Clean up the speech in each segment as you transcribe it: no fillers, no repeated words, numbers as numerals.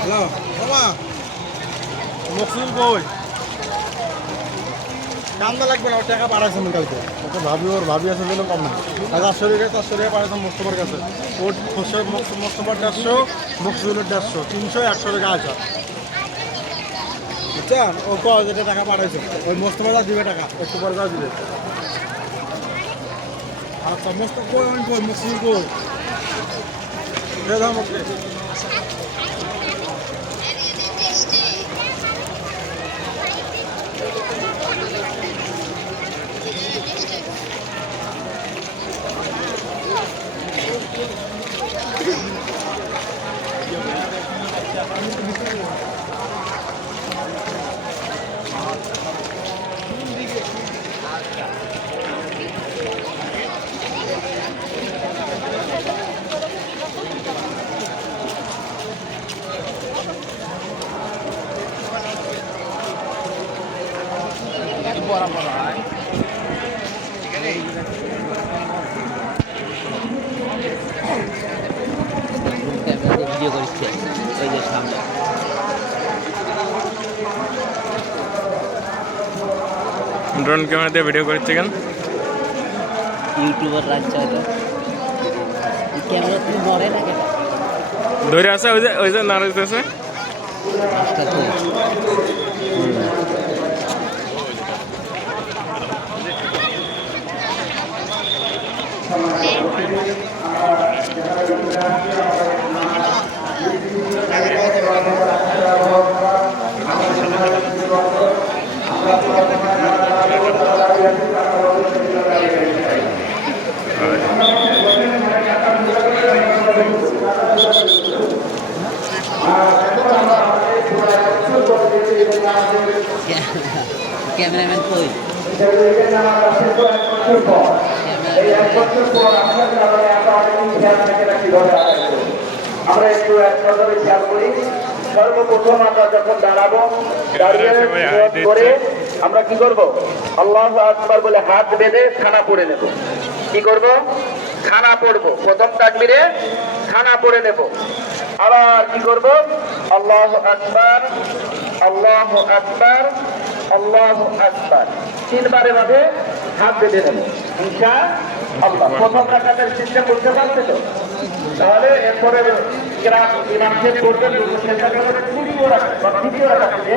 Hello মামা মকসুদ কই কান্দা লাগবে না, ওর টাকা পাঠাইছে আমি কালকে ওকে ভাবি আছে জন্য কম না 400 টাকা পাঠাইছে মোস্তফার কাছে। ওর মোস্তফার 150, মকসুদের 150, 300, 100 টাকা আছে বুঝছেন। ও কয় যেটা টাকা পাঠাইছে ওই মোস্তফা দিবে টাকা, একটু পরে যা দিবে। আচ্ছা মোস্তফা কই আমি কই মকসুদ কই দাম ওকে ভিডিও করছে ওই যে সামনে ড্রোন ক্যামেরা দিয়ে ভিডিও করছে কেন? ইউটিউবার রাখছে হয়তো ক্যামেরা তুমি নড়ে না কেন ধরে আছে ওই যে নাড়াইতেছে ক্যামেরাম্যান কই আমরা একটু এক নজরে খেয়াল করি। সর্বপ্রথম আমরা যখন দাঁড়াবো দাঁড়িয়ে করে আমরা কি করব? আল্লাহু আকবার বলে হাত বেঁধে খানা পড়ে নেব। কি করব? খানা পড়বো। প্রথম তাকবীরে খানা পড়ে নেব। আবার কি করব? আল্লাহু আকবার, আল্লাহু আকবার, আল্লাহু আকবার, তিনবারের মধ্যে হাত বেঁধে নেব ইনশাআল্লাহ। প্রথম রাকাতের সিস্টেম বুঝতে পারছো তো? তাহলে এরপরে ইমাম শেষ করবেন, তৃতীয় রাকাতে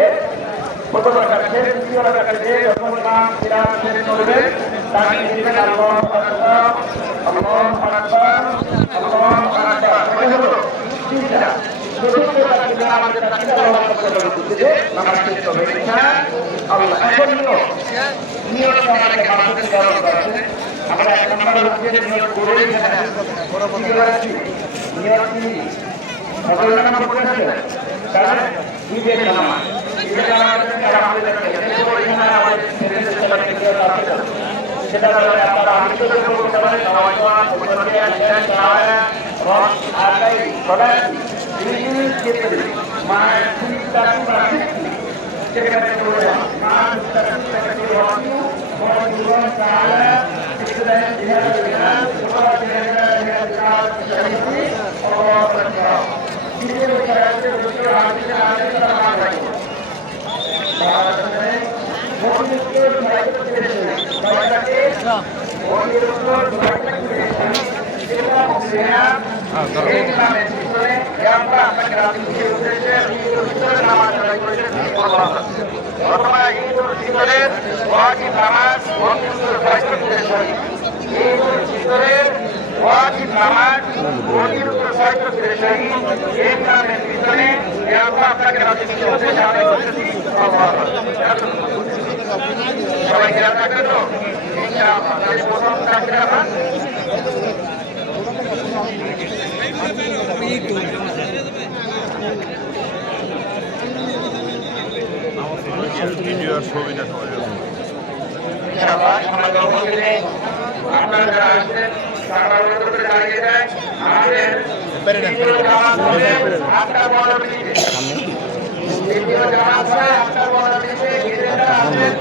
প্রথম রাকাতে দ্বিতীয় রাকাতে যখন ইমাম কিরাত শেষ করবেন তাকে দিবেন আল্লাহু আকবার, আল্লাহু আকবার, আল্লাহু আকবার। কয় হলো? তিনটা। চতুর্থ রাকাতে আমাদের আল্লাহু আকবার বলতে নামাজ শেষ হবে ইনশাআল্লাহ। এখন নিয়ত আমাদের মাসুদের দরকার আছে। আমরা এক নম্বর হচ্ছে নিয়ত করে নিয়ত কি সকল নামাজ পড়তে হবে কারণ ঈদের নামাজ সেটা আপনারা আলোচনা করতে পারেন। সবাই খেয়াল রাখবেন তো প্রথম চাকরি আমার ভিডিও ছবিটা সবাই আপনারা যারা আসছেন তারা অনুরোধ করে দাঁড়িয়ে যায়। আমাদের দ্বিতীয় জামাত হবে 8:15 মিনিটে। দ্বিতীয় জামাত হবে 8:15 মিনিটে। গেটের যারা আসবেন